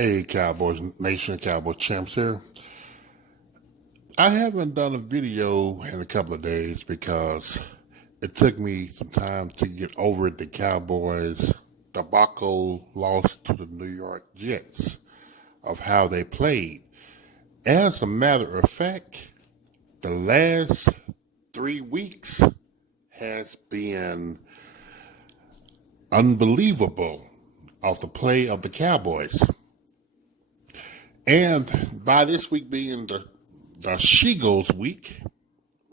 Hey, Cowboys Nation, Cowboys Champs here. I haven't done a video in a couple of days because it took me some time to get over the Cowboys debacle loss to the New York Jets of how they played. As a matter of fact, the last 3 weeks has been unbelievable of the play of the Cowboys. And by this week being the Sheagles week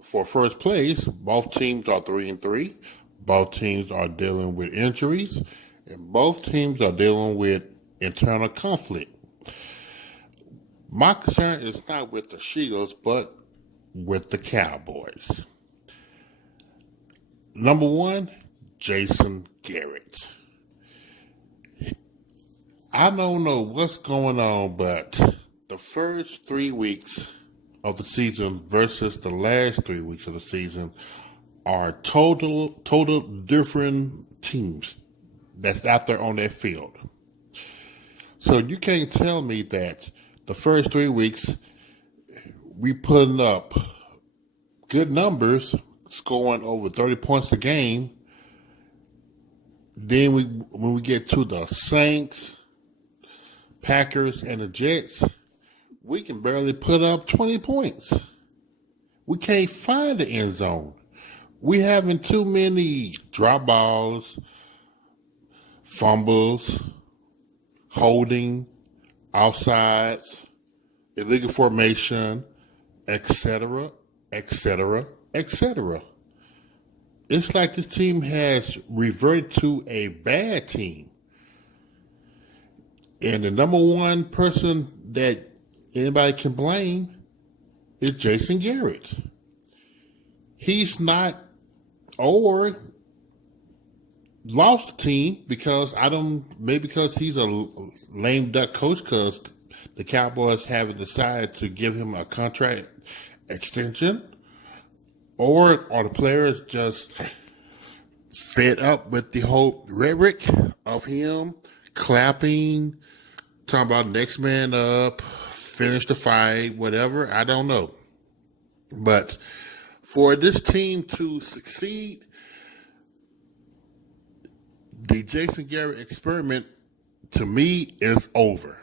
for first place, both teams are 3-3. Both teams are dealing with injuries, and both teams are dealing with internal conflict. My concern is not with the Sheagles, but with the Cowboys. Number one, Jason Garrett. I don't know what's going on, but the first 3 weeks of the season versus the last 3 weeks of the season are total different teams that's out there on that field. So you can't tell me that the first 3 weeks we putting up good numbers, scoring over 30 points a game. Then when we get to the Saints, Packers, and the Jets, we can barely put up 20 points. We can't find the end zone. We having too many drop balls, fumbles, holding, offsides, illegal formation, etc., etc., etc. It's like this team has reverted to a bad team. And the number one person that anybody can blame is Jason Garrett. He's not, or lost the team because maybe because he's a lame duck coach because the Cowboys haven't decided to give him a contract extension, or are the players just fed up with the whole rhetoric of him clapping, talking about next man up, finish the fight, whatever. I don't know. But for this team to succeed, the Jason Garrett experiment, to me, is over.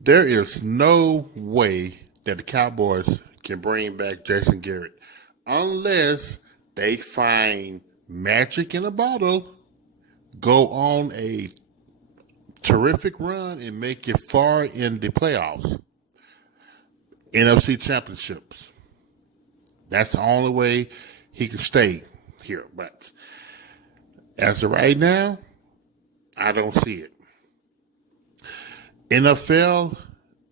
There is no way that the Cowboys can bring back Jason Garrett unless they find magic in a bottle, go on a terrific run, and make it far in the playoffs, NFC championships. That's the only way he can stay here. But as of right now, I don't see it. NFL,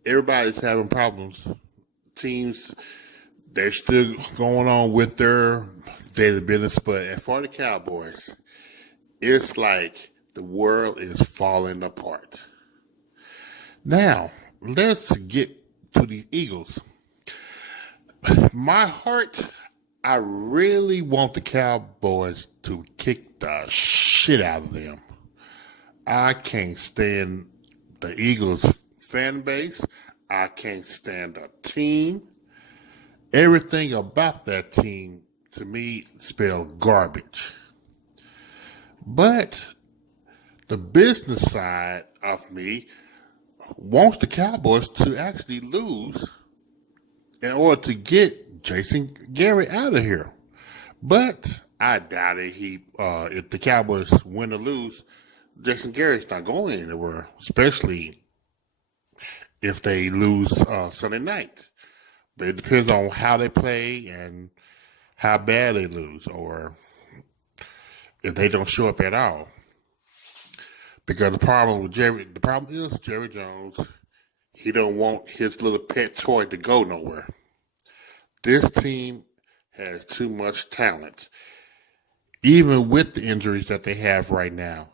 everybody's having problems. Teams, they're still going on with their daily business. But as for the Cowboys, it's like the world is falling apart. Now, let's get to the Eagles. My heart, I really want the Cowboys to kick the shit out of them. I can't stand the Eagles fan base. I can't stand the team. Everything about that team, to me, spells garbage. But the business side of me wants the Cowboys to actually lose in order to get Jason Garrett out of here. But I doubt it. If the Cowboys win or lose, Jason Garrett's not going anywhere, especially if they lose Sunday night. But it depends on how they play and how bad they lose, or if they don't show up at all. Because the problem is Jerry Jones. He don't want his little pet toy to go nowhere. This team has too much talent. Even with the injuries that they have right now,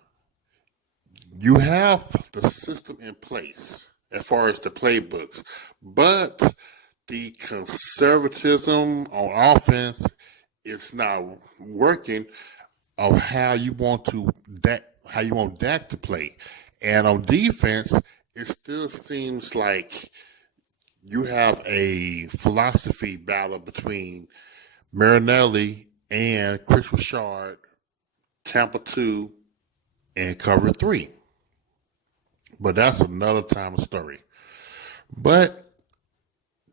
you have the system in place as far as the playbooks, but the conservatism on offense is not working of how you want Dak to play. And on defense, it still seems like you have a philosophy battle between Marinelli and Chris Richard, Tampa 2, and Cover 3. But that's another time of story. But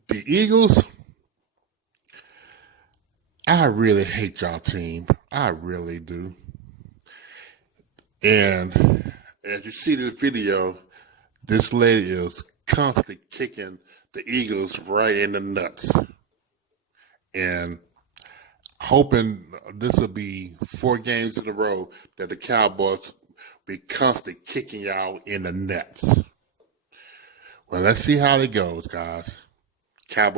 the Eagles, I really hate y'all team. I really do. And as you see this video, this lady is constantly kicking the Eagles right in the nuts. And hoping this will be 4 games in a row that the Cowboys be constantly kicking y'all in the nuts. Well, let's see how it goes, guys. Cowboys.